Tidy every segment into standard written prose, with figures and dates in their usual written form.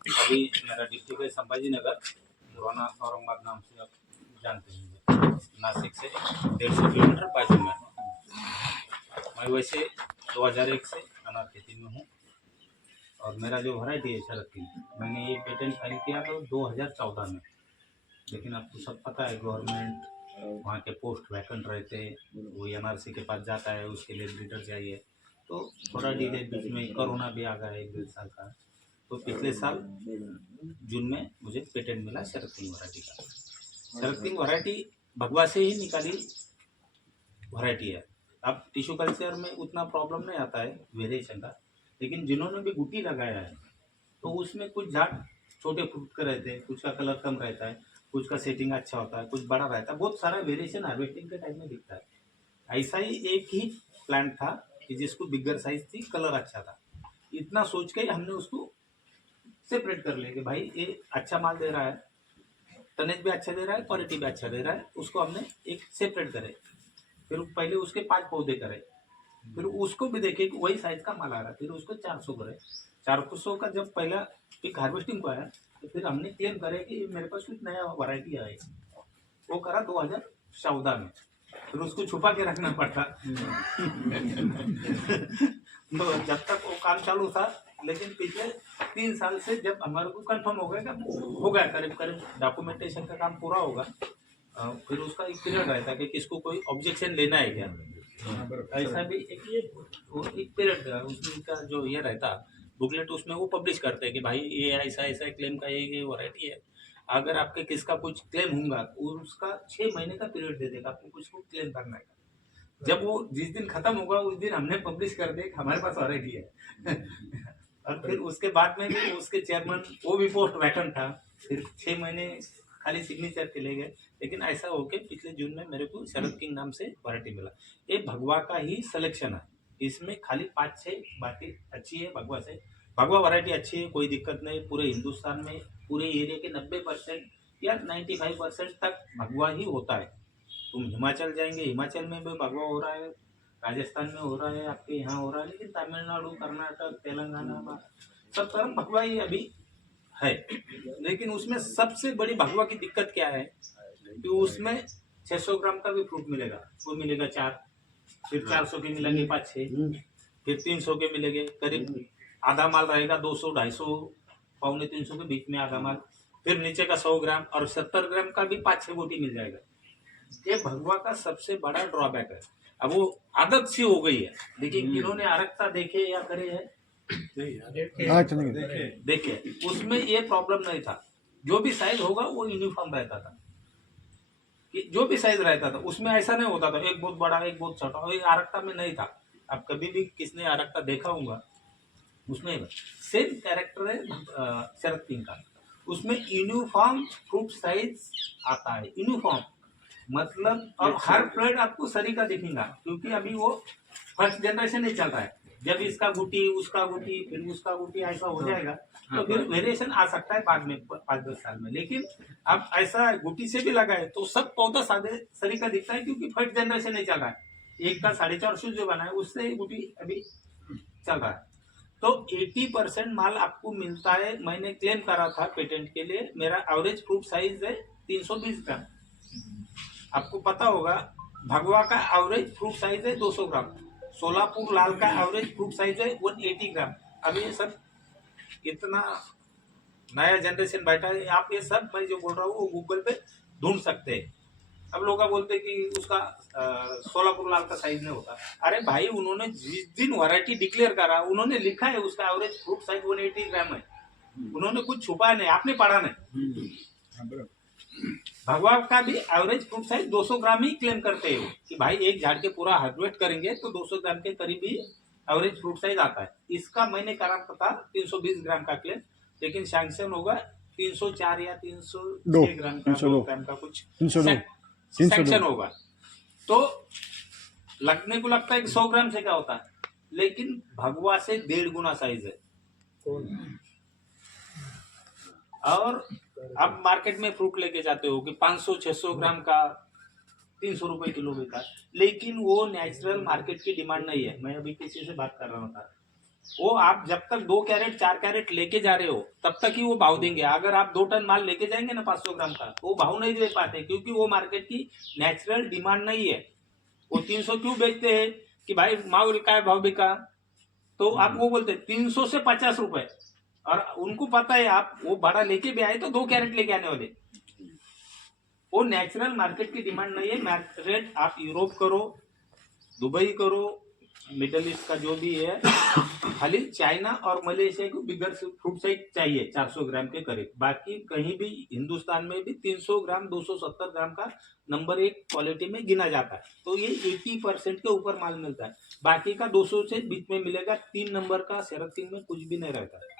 अभी मेरा डिस्ट्रिक्ट है संभाजी नगर, पुराना औरंगाबाद नाम से आप जानते हैं। नासिक से 150 किलोमीटर बाजू में। मैं वैसे 2001 से अनार खेती में हूँ और मेरा जो वैरायटी है शरद की, मैंने ये पेटेंट फाइल किया था 2014 में। लेकिन आपको सब पता है गवर्नमेंट वहाँ के पोस्ट वैकेंट रहते, वो एनआरसी के पास जाता है, उसके लिए ब्रीडर चाहिए, तो थोड़ा डिले, बीच में कोरोना भी आ गया 1 डेढ़ साल का। तो पिछले साल जून में मुझे पेटेंट मिला शरद किंग वैरायटी का। शरद किंग वैरायटी भगवा से ही निकाली वैरायटी है। अब टिश्यू कल्चर में उतना प्रॉब्लम नहीं आता है वेरिएशन का, लेकिन जिन्होंने भी गुटी लगाया है तो उसमें कुछ झाड़ छोटे फ्रूट के रहते हैं, कुछ का कलर कम रहता है, कुछ का सेटिंग अच्छा होता है, कुछ बड़ा रहता है, बहुत सारा वेरिएशन हार्वेस्टिंग के टाइम में दिखता है। ऐसा ही एक ही प्लांट था कि जिसको बिगर साइज थी, कलर अच्छा था। इतना सोच के हमने उसको सेपरेट कर लिया कि भाई ये अच्छा माल दे रहा है, टनेज भी अच्छा दे रहा है, क्वालिटी भी अच्छा दे रहा है, उसको हमने एक सेपरेट करे। फिर पहले उसके 5 पौधे करे, फिर उसको भी देखे कि वही साइज का माल आ रहा है, फिर उसको 400 करे। 400 का जब पहला पिक हार्वेस्टिंग को आया तो फिर हमने क्लेम करे कि मेरे पास कुछ नया वैरायटी है। वो करा 2014 में, फिर उसको छुपा के रखना पड़ता। तो जब तक वो काम चालू था, लेकिन पिछले 3 साल से जब हमारे को कंफर्म हो गया कि हो गया, करीब करीब डॉक्यूमेंटेशन का काम पूरा होगा, फिर उसका एक पीरियड रहता है कि किसको कोई ऑब्जेक्शन लेना है क्या, ऐसा भी एक एक पीरियड उसका जो ये रहता बुकलेट, उसमें वो पब्लिश करते हैं कि भाई ये ऐसा ऐसा क्लेम का ये वैरायटी है। अगर आपके किसका कुछ क्लेम होगा, उसका 6 महीने का पीरियड दे देगा आपको कुछ को क्लेम करने का। जब वो जिस दिन खत्म होगा उस दिन हमने पब्लिश कर दिया कि हमारे पास वैरायटी है। और फिर उसके बाद में भी उसके चेयरमैन, वो भी पोस्ट वैकेंट था, फिर 6 महीने खाली सिग्नेचर के ले गए। लेकिन ऐसा होके पिछले जून में मेरे को शरद किंग नाम से वैरायटी मिला। ये भगवा का ही सिलेक्शन है, इसमें खाली 5-6 बातें अच्छी है भगवा से। भगवा वैरायटी अच्छी है, कोई दिक्कत नहीं। पूरे हिंदुस्तान में पूरे एरिया के 90% या 95% तक भगवा ही होता है। तुम हिमाचल जाएंगे, हिमाचल में भी भगवा हो रहा है, राजस्थान में हो रहा है, आपके यहाँ हो रहा है, लेकिन तमिलनाडु, कर्नाटक, तेलंगाना सब तरफ भगवा ही अभी है। लेकिन उसमें सबसे बड़ी भगवा की दिक्कत क्या है कि उसमें 600 ग्राम का भी फ्रूट मिलेगा, वो मिलेगा 4, फिर 400 के मिलेंगे 5-6, फिर 300 के मिलेंगे, करीब आधा माल रहेगा 200-250, 250-300 के बीच में आधा माल, फिर नीचे का 100 ग्राम और 70 ग्राम का भी 5-6 बोटी मिल जाएगा। ये भगवा का सबसे बड़ा ड्रॉबैक है। अब वो आदत सी हो गई है, लेकिन किन्होंने आरक्षता देखे या करे है देखे, उसमें ये प्रॉब्लम नहीं था। जो भी साइज होगा वो यूनिफॉर्म रहता था, कि जो भी साइज रहता था उसमें ऐसा नहीं होता था एक बहुत बड़ा एक बहुत छोटा, ये आरक्षता में नहीं था। अब कभी भी किसने आरक्षता देखा होगा, उसमें सेम कैरेक्टर है शरद किंग का। उसमें यूनिफॉर्म फ्रूट साइज आता है, यूनिफॉर्म मतलब, और हर फ्लड आपको सरी का दिखेगा, क्योंकि अभी वो फर्स्ट जनरेशन ही चल रहा है। जब इसका गुटी, उसका गुटी, फिर उसका गुटी, ऐसा हो जाएगा तो फिर वेरिएशन आ सकता है बाद में 5-10 साल में। लेकिन अब ऐसा गुटी से भी लगा है तो सब पौधा सादे सरी का दिखता है, क्योंकि फर्स्ट जनरेशन ही चल रहा है। एक का 450 जो बना है उससे ही गुटी अभी चल रहा है। तो 80% माल आपको मिलता है। मैंने क्लेम करा था पेटेंट के लिए, मेरा एवरेज फ्रूट साइज है 320 ग्राम। आपको पता होगा भगवा का एवरेज फ्रूट साइज है 200 ग्राम, सोलापुर लाल का एवरेज फ्रूट साइज है 180 ग्राम। अब ये सब इतना नया जनरेशन बैठा है, आप ये सब मैं जो बोल रहा हूँ वो गूगल पे ढूंढ सकते हैं। अब लोग बोलते हैं कि उसका सोलापुर लाल का साइज नहीं होता। अरे भाई, उन्होंने जिस दिन वैरायटी डिक्लेयर करा उन्होंने लिखा है उसका एवरेज फ्रूट साइज 180 ग्राम है। उन्होंने कुछ छुपा नहीं, आपने पढ़ा नहीं। भगवा का भी एवरेज फ्रूट साइज 200 ग्राम ही क्लेम करते हो कि भाई एक झाड़ के पूरा हार्वेस्ट करेंगे तो 200 ग्राम के करीब ही एवरेज फ्रूट साइज आता है। इसका मैंने करा था 320 ग्राम का क्लेम, लेकिन सैंक्शन होगा 304 या 306 ग्राम का, 2 ग्राम का कुछ सैंक्शन होगा। तो लगने को लगता है कि 100 ग्राम से क्या होता है, लेकिन भगवा से 1.5 गुना साइज है। और अब मार्केट में फ्रूट लेके जाते हो कि 500-600 ग्राम का 300 रुपए किलो बिका, लेकिन वो नेचुरल मार्केट की डिमांड नहीं है। मैं अभी किसी से बात कर रहा था, वो आप जब तक 2 कैरेट 4 कैरेट लेके जा रहे हो तब तक ही वो भाव देंगे। अगर आप 2 टन माल लेके जाएंगे ना 500 ग्राम का, वो भाव नहीं दे पाते, क्योंकि वो मार्केट की नेचुरल डिमांड नहीं है। वो 300 क्यों बेचते हैं कि भाई माल का भाव बिका, तो आप वो बोलते 300 से 50 रुपए, और उनको पता है आप वो बड़ा लेके भी आए तो 2 कैरेट लेके आने वाले। वो नेचुरल मार्केट की डिमांड नहीं है। रेट आप यूरोप करो, दुबई करो, मिडल ईस्ट का जो भी है, खाली चाइना और मलेशिया को बिगर फ्रूट साइज चाहिए 400 ग्राम के करीब। बाकी कहीं भी हिंदुस्तान में भी 300 ग्राम 270 ग्राम का नंबर 1 क्वालिटी में गिना जाता है। तो ये 80% के ऊपर माल मिलता है। बाकी का 200 से बीच में मिलेगा। 3 नंबर का शरद सिंह में कुछ भी नहीं रहता है।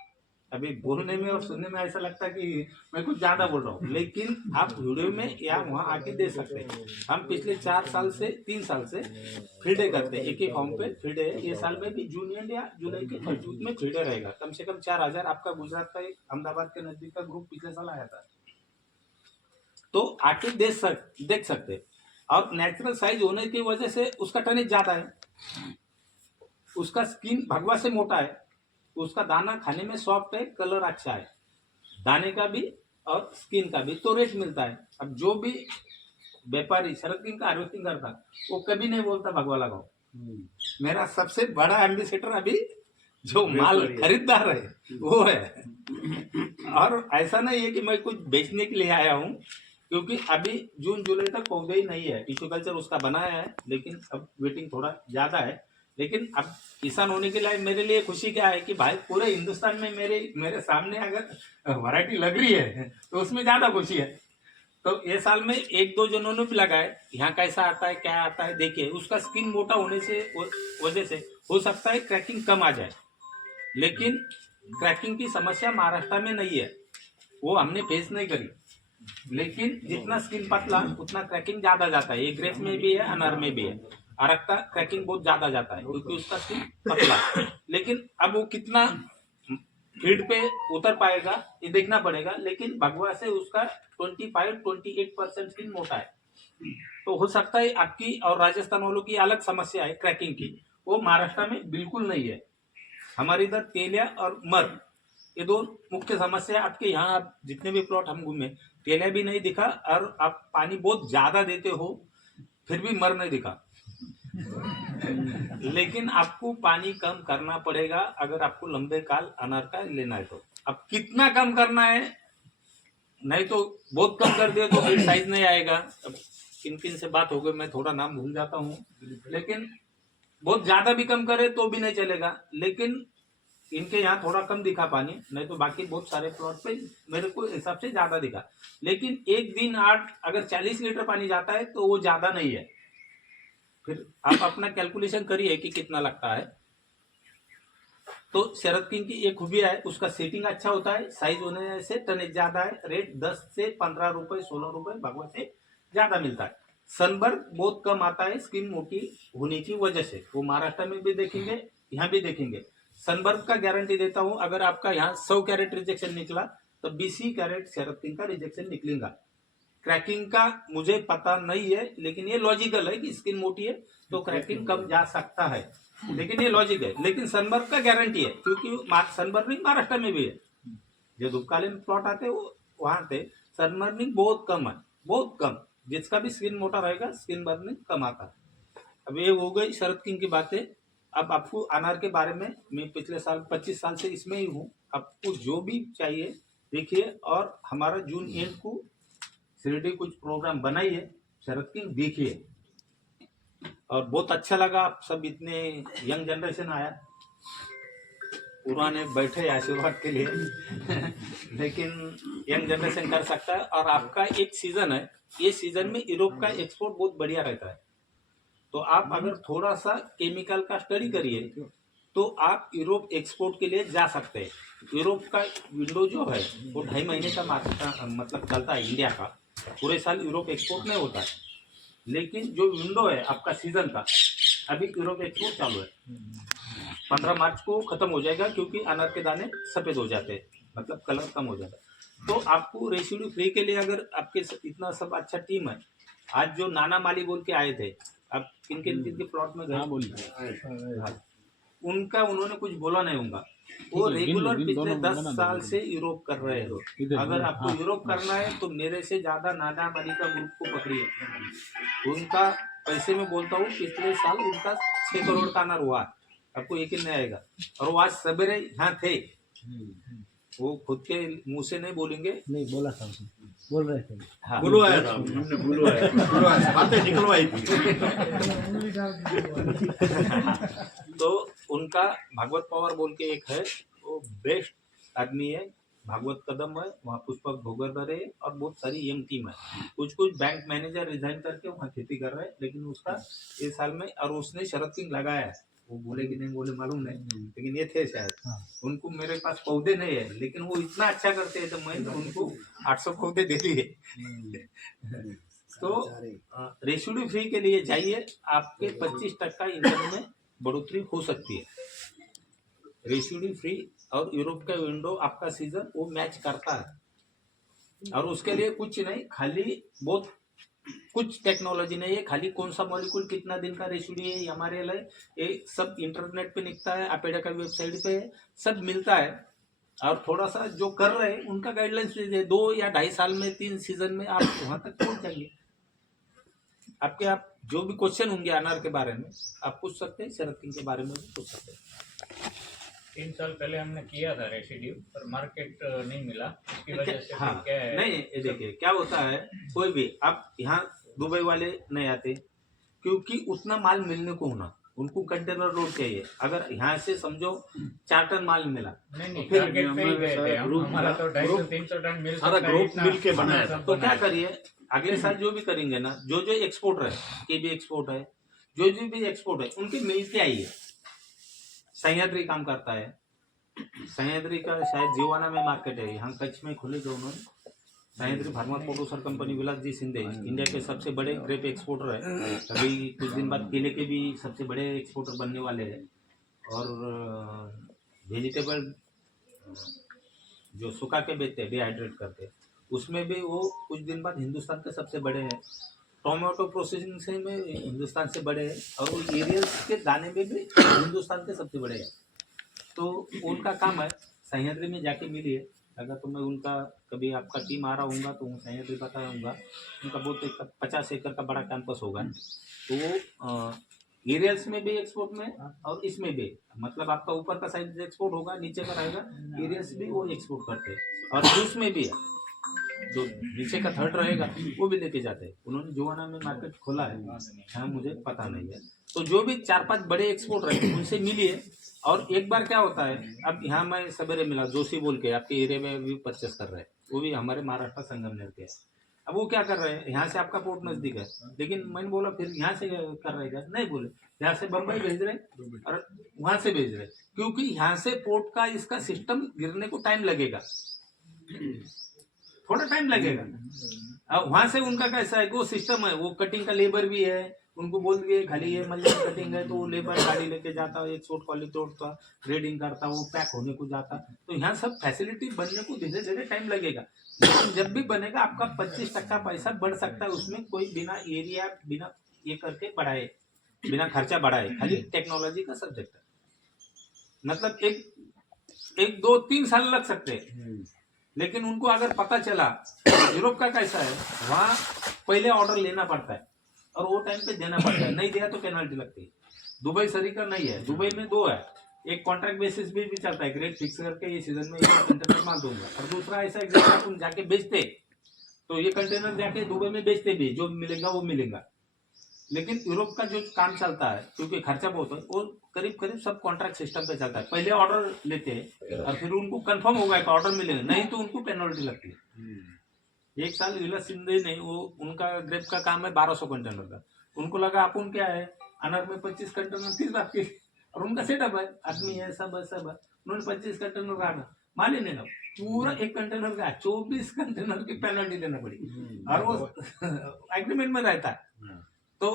अभी बोलने में और सुनने में ऐसा लगता है कि मैं कुछ ज्यादा बोल रहा हूँ, लेकिन आप वीडियो में या वहाँ आके दे सकते हैं। हम पिछले 3 साल से फील्डे करते हैं, एक ही फॉर्म पे फील्डे है। ये साल में भी जून एंड या जुलाई के फर्स्ट वीक में फील्डे रहेगा। कम से कम 4000 आपका गुजरात का एक अहमदाबाद के नजदीक का ग्रुप पिछले साल आया था, तो आके देख सकते। और नेचुरल साइज होने की वजह से उसका टनेज ज्यादा है, उसका स्किन भगवा से मोटा है, उसका दाना खाने में सॉफ्ट है, कलर अच्छा है दाने का भी और स्किन का भी, तो रेट मिलता है। अब जो भी व्यापारी शरद सिंह का हार्वेस्टिंग करता वो कभी नहीं बोलता भगवा लगाओ। मेरा सबसे बड़ा एम्बेसडर अभी जो माल खरीददार है वो है। और ऐसा नहीं है कि मैं कुछ बेचने के लिए आया हूँ, क्योंकि अभी जून जुलाई तक पौधे ही नहीं है। टिश्यू कल्चर उसका बनाया है, लेकिन अब वेटिंग थोड़ा ज्यादा है। लेकिन अब किसान होने के लिए मेरे लिए खुशी क्या है कि भाई पूरे हिंदुस्तान में मेरे सामने अगर वैरायटी लग रही है तो उसमें ज्यादा खुशी है। तो ये साल में 1-2 जनों ने भी लगाए, यहाँ कैसा आता है क्या आता है देखिए। उसका स्किन मोटा होने से वजह से हो सकता है क्रैकिंग कम आ जाए, लेकिन क्रैकिंग की समस्या महाराष्ट्र में नहीं है, वो हमने फेस नहीं करी। लेकिन जितना स्किन पतला उतना क्रैकिंग ज्यादा जाता है। ये ग्रेप में भी है, अनार में भी है। अरक का क्रैकिंग बहुत ज्यादा जाता है क्योंकि उसका स्किन पतला। लेकिन अब वो कितना फील्ड पे उतर पाएगा ये देखना पड़ेगा। लेकिन भगवा से उसका 25-28% स्किन मोटा है, तो हो सकता है आपकी और राजस्थान वालों की अलग समस्या है क्रैकिंग की, वो महाराष्ट्र में बिल्कुल नहीं है। हमारे इधर तेलिया और मर, ये दो मुख्य समस्या। आपके यहाँ आप जितने भी प्लॉट हम घूमे, तेलिया भी नहीं दिखा, और आप पानी बहुत ज्यादा देते हो फिर भी मर नहीं दिखा। लेकिन आपको पानी कम करना पड़ेगा अगर आपको लंबे काल अनार का लेना है तो। अब कितना कम करना है, नहीं तो बहुत कम कर दिया तो फिर साइज नहीं आएगा। अब किन किन से बात हो गई, मैं थोड़ा नाम भूल जाता हूँ। लेकिन बहुत ज्यादा भी कम करे तो भी नहीं चलेगा, लेकिन इनके यहाँ थोड़ा कम दिखा पानी, नहीं तो बाकी बहुत सारे प्लॉट पे मेरे को हिसाब से ज्यादा दिखा। लेकिन एक दिन 8 अगर 40 लीटर पानी जाता है तो वो ज्यादा नहीं है। फिर आप अपना कैलकुलेशन करिए कि कितना लगता है। तो शरद किंग की एक खूबिया है, उसका सेटिंग अच्छा होता है, साइज होने से टनेज ज्यादा है, रेट 10 से 15 रुपए 16 रुपए भगवा से ज्यादा मिलता है। सनबर्न बहुत कम आता है स्किन मोटी होने की वजह से, वो महाराष्ट्र में भी देखेंगे यहाँ भी देखेंगे। सनबर्न का गारंटी देता हूं, अगर आपका यहाँ 100 कैरेट रिजेक्शन निकला तो 20 कैरेट शरद किंग का रिजेक्शन निकलेगा। क्रैकिंग का मुझे पता नहीं है, लेकिन ये लॉजिकल है कि स्किन मोटी है तो क्रैकिंग कम जा सकता है, लेकिन ये लॉजिक है। लेकिन सनबर्न का गारंटी है, क्योंकि सनबर्निंग महाराष्ट्र में भी है। जो धूपकालीन प्लॉट आते हैं वो वहां से सनबर्निंग बहुत कम है, बहुत कम। जिसका भी स्किन मोटा रहेगा स्किन बर्निंग कम आता है। अब ये हो गई शरद किंग की बातें। अब आपको अनार के बारे में, मैं पिछले साल 25 साल से इसमें ही हूँ, आपको जो भी चाहिए देखिए। और हमारा जून एंड को शिरडी कुछ प्रोग्राम बनाइए, शरद किंग देखिए। और बहुत अच्छा लगा, आप सब इतने यंग जनरेशन आया, पुराने बैठे आशीर्वाद के लिए लेकिन यंग जनरेशन कर सकता है। और आपका एक सीजन है, ये सीजन में यूरोप का एक्सपोर्ट बहुत बढ़िया रहता है। तो आप अगर थोड़ा सा केमिकल का स्टडी करिए तो आप यूरोप एक्सपोर्ट के लिए जा सकते हैं। यूरोप का विंडो जो है वो 2.5 महीने का मतलब चलता है इंडिया का, पूरे साल यूरोप एक्सपोर्ट नहीं होता है। लेकिन जो विंडो है आपका सीजन का, अभी यूरोप एक्सपोर्ट चालू है। 15 मार्च को खत्म हो जाएगा, क्योंकि अनार के दाने सफेद हो जाते हैं, मतलब कलर कम हो जाता है। तो आपको रेसिड्यू फ्री के लिए, अगर आपके इतना सब अच्छा टीम है, आज जो नाना माली बोल के आए थे, आप किन किन के प्लॉट में गए? हाँ बोलिए। हाँ। उनका उन्होंने कुछ बोला नहीं होगा। वो रेगुलर पिछले 10 साल से यूरोप कर रहे हैं। अगर आपको यूरोप करना है तो मेरे से ज्यादा नाना अमेरिका ग्रुप को पकड़िए। उनका पैसे में बोलता हूँ, पिछले साल उनका 6 करोड़ का नर हुआ, आपको यकीन नहीं आएगा। और वो आज सवेरे यहाँ थे, वो खुद के मुंह से नहीं बोलेंगे। नहीं बोला था उसने, बोल रहे थे। हाँ, बुलवाया था हमने, बुलवाया बातें निकलवाई थी। तो उनका भागवत पवार बोल के एक है, वो बेस्ट आदमी है। भागवत कदम है, वहाँ पुष्पक भोगरदर है और बहुत सारी यंग टीम है। कुछ बैंक मैनेजर रिजाइन करके वहाँ खेती कर रहे हैं, लेकिन उसका इस साल में, और उसने शरद सिंह लगाया है। वो बोले कि नहीं बोले मालूम नहीं, लेकिन ये थे शायद। उनको मेरे पास पौधे नहीं है, लेकिन वो इतना अच्छा करते हैं तो मैं उनको 800 पौधे दे दिए। तो रेसिड्यू फ्री के लिए जाइए, आपके 25% इनकम में बढ़ोतरी हो सकती है। रेसिड्यू फ्री और यूरोप का विंडो आपका सीजन वो मैच करता है। और उसके लिए कुछ नहीं, खाली बहुत कुछ टेक्नोलॉजी नहीं है, खाली कौन सा मॉलिक्यूल कितना दिन का रेसिड्यू है हमारे लिए, ये सब इंटरनेट पे निकलता है, अपेडा का वेबसाइट पे सब मिलता है। और थोड़ा सा जो कर रहे हैं उनका गाइडलाइंस लीजिए, 2 या 2.5 साल में 3 सीजन में आप वहां तक पहुंच जाएंगे। आपके आप जो भी क्वेश्चन होंगे अनार के बारे में आप पूछ सकते हैं, शरद सिंह के बारे में भी पूछ सकते हैं। 3 साल पहले हमने किया था रेसिड्यू, पर मार्केट नहीं मिला, इसकी वजह से हाँ, क्या है? नहीं देखिए क्या होता है, कोई भी आप यहाँ दुबई वाले नहीं आते क्योंकि उतना माल मिलने को होना, उनको कंटेनर रोड चाहिए। अगर यहाँ से समझो 4 टन माल मिला, नहीं टारगेट पे ही गए थे हम, हमारा तो 250-300 टन मिल सकता है, ग्रुप मिल के बनाया था। तो क्या करिए, अगले साल जो भी करेंगे ना, जो एक्सपोर्टर है, के भी एक्सपोर्ट है, जो भी एक्सपोर्ट है, उनके मिलते आइए। सह्याद्री काम करता है, सह्याद्री का शायद जीवाना में मार्केट है, यहाँ कच्छ में खुले जो उन्होंने सह्याद्री फार्मर प्रोड्यूसर कंपनी, विलास जी शिंदे इंडिया के सबसे बड़े ग्रेप एक्सपोर्टर है। अभी कुछ दिन बाद केले के भी सबसे बड़े एक्सपोर्टर बनने वाले हैं। और वेजिटेबल जो सुखा के बेचते हैं, डिहाइड्रेट करते हैं, उसमें भी वो कुछ दिन बाद हिंदुस्तान के सबसे बड़े हैं। टोमेटो प्रोसेसिंग से में हिंदुस्तान से बड़े हैं, और वो एरियल्स के दाने में भी हिंदुस्तान के सबसे बड़े हैं। तो उनका काम है, सह्याद्री में जाके मिलिए। अगर तो मैं उनका कभी आपका टीम आ रहा होगा तो सह्याद्री बताऊँगा। उनका बहुत 50 एकड़ का बड़ा कैंपस होगा। तो वो एरियल्स में भी एक्सपोर्ट में और इसमें भी, मतलब आपका ऊपर का साइड एक्सपोर्ट होगा, नीचे का रहेगा एरियल्स भी वो एक्सपोर्ट करते हैं। और जूस में भी जो नीचे का थर्ड रहेगा वो भी लेके जाते हैं। उन्होंने जोवाना में मार्केट खोला है, हाँ मुझे पता नहीं है। तो जो भी 4-5 बड़े एक्सपोर्ट रहे उनसे मिलिए। और एक बार क्या होता है, अब यहाँ मैं सवेरे मिला जोशी बोल के, आपके एरिया में भी परचेस कर रहे हैं, वो भी हमारे महाराष्ट्र संगमनेर के। अब वो क्या कर रहे हैं, यहाँ से आपका पोर्ट नजदीक है, लेकिन मैंने बोला फिर यहाँ से कर रहे हैं, नहीं बोले यहाँ से बम्बई भेज रहे और वहां से भेज रहे, क्योंकि यहाँ से पोर्ट का इसका सिस्टम गिरने को टाइम लगेगा, थोड़ा टाइम लगेगा। अब वहां से उनका कैसा है, वो सिस्टम है, वो कटिंग का लेबर भी है, उनको बोल दिए खाली ये मल्लिक कटिंग है, तो वो लेबर गाड़ी लेके जाता, एक शॉर्ट क्वालिटी तोड़ता, ग्रेडिंग करता, वो पैक होने को जाता। तो यहाँ सब फैसिलिटी बनने को धीरे धीरे टाइम लगेगा, लेकिन जब भी बनेगा आपका 25% पैसा बढ़ सकता है। उसमें कोई बिना एरिया बिना ये करके बढ़ाए, बिना खर्चा बढ़ाए, खाली टेक्नोलॉजी का सब्जेक्ट है। मतलब एक 2-3 साल लग सकते हैं, लेकिन उनको अगर पता चला यूरोप का कैसा है, वहाँ पहले ऑर्डर लेना पड़ता है और वो टाइम पे देना पड़ता है, नहीं दिया तो पेनल्टी लगती है। दुबई सरी का नहीं है, दुबई में 2 है, एक कॉन्ट्रैक्ट बेसिस भी चलता है, ग्रेड फिक्स करके ये सीजन में ये कंटेनर माल दूंगा, और दूसरा ऐसा एग्जाम्पल तुम जाके बेचते तो ये कंटेनर जाके दुबई में बेचते भी, जो मिलेगा वो मिलेगा। लेकिन यूरोप का जो काम चलता है, क्योंकि खर्चा बहुत है, वो करीब सब कॉन्ट्रैक्ट सिस्टम पे चलता है। पहले ऑर्डर लेते हैं और फिर उनको कंफर्म होगा कि ऑर्डर मिलेगा, नहीं तो उनको पेनल्टी लगती है। एक साल विलास शिंदे नहीं, वो उनका ग्रेप का काम है 1200 कंटेनर का, उनको लगा अपन क्या है अनार में 25 कंटेनर 30 लाख की, और उनका सेटअप है, आदमी है, सब है, उन्होंने 25 कंटेनर रखा, माल ही नहीं ना, पूरा एक कंटेनर का 24 कंटेनर की पेनल्टी देना पड़ी, और वो एग्रीमेंट में रहता है। तो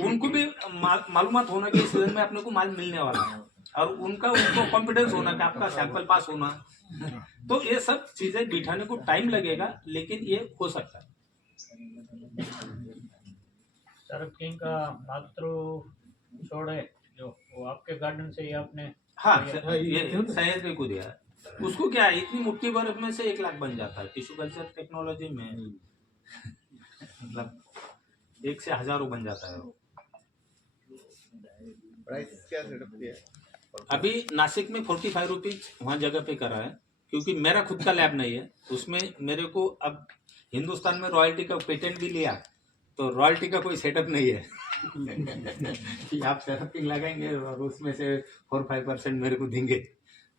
उनको भी मालूमात होना कि इस सीजन में अपने को माल मिलने वाला है, और उनको कॉन्फिडेंस होना कि आपका सैंपल पास होना। तो ये सब चीजें बिठाने को टाइम लगेगा, लेकिन ये हो सकता है। शरद सिंह का मात्र छोड़ है जो वो आपके गार्डन से ही आपने हाँ ये ये शहर पे को दिया है। उसको क्या है, इतनी मुट्ठी बर्फ में से 1 लाख बन जाता है टिश्यू कल्चर टेक्नोलॉजी में। मतलब 1 से हजारों बन जाता है वो। प्राइस क्या सेटअप किया है? अभी नासिक में 45 रुपीज वहाँ जगह पे करा है, क्योंकि मेरा खुद का लैब नहीं है। उसमें मेरे को अब हिंदुस्तान में रॉयल्टी का पेटेंट भी लिया, तो रॉयल्टी का कोई सेटअप नहीं है कि आप सेटअपिंग लगाएंगे और उसमें से 4-5% मेरे को देंगे।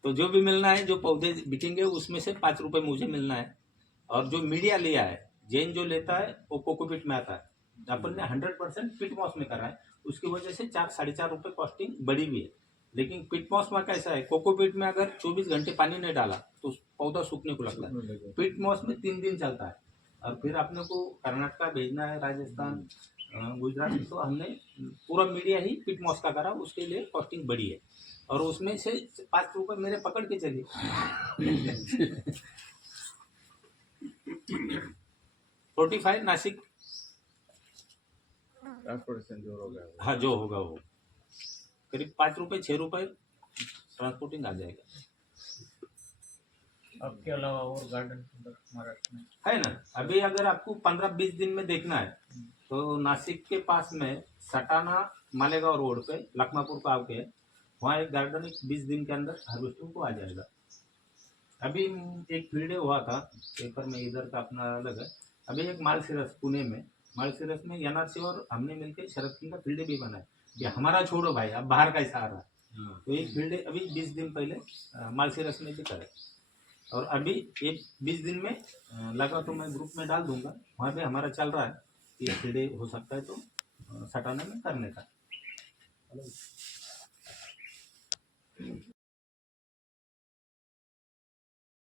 तो जो भी मिलना है, जो पौधे बिकेंगे उसमें से 5 रुपए मुझे मिलना है। और जो मीडिया लिया है, जैन जो लेता है वो कोकोपीट में आता है। अपन ने 100% पिट मॉस में करा है, उसकी वजह से 4-4.5 रुपए कॉस्टिंग बढ़ी हुई है। लेकिन पिट मॉस में कैसा है, कोकोपीट में अगर 24 घंटे पानी नहीं डाला तो पौधा सूखने को लगता है। पिट मॉस में 3 दिन चलता है, और फिर अपने को कर्नाटका भेजना है, राजस्थान, गुजरात, तो हमने पूरा मीडिया ही पिट मॉस का करा, उसके लिए कॉस्टिंग बढ़ी है। और उसमें से 5 रुपए मेरे पकड़ के चलिए 45 नासिक, ट्रांसपोर्टेशन जो होगा वो। हाँ जो होगा वो करीब 5 रुपए 6 रुपए ट्रांसपोर्टिंग आ जाएगा। आपके अलावा और गार्डन महाराष्ट्र में है ना। अभी अगर आपको 15-20 दिन में देखना है तो नासिक के पास में सटाना मालेगांव रोड पे लखमापुर का आके है, वहाँ एक गार्डन 20 दिन के अंदर हार्वेस्टिंग को आ जाएगा। अभी एक फील्ड डे हुआ था पेपर में, इधर का अपना अलग है। अभी एक मालसीरस पुणे में, मालसीरस में एनआरसी और हमने मिलकर शरद सिंह का फील्ड डे भी बनाया कि हमारा छोड़ो भाई, अब बाहर का ही सहारा। तो एक फील्ड डे अभी 20 दिन पहले मालसीरस में भी करे। और अभी एक 20 दिन में लगा तो मैं ग्रुप में डाल दूंगा, वहाँ पे हमारा चल रहा है कि फील्ड डे हो सकता है तो सटाने में करने का।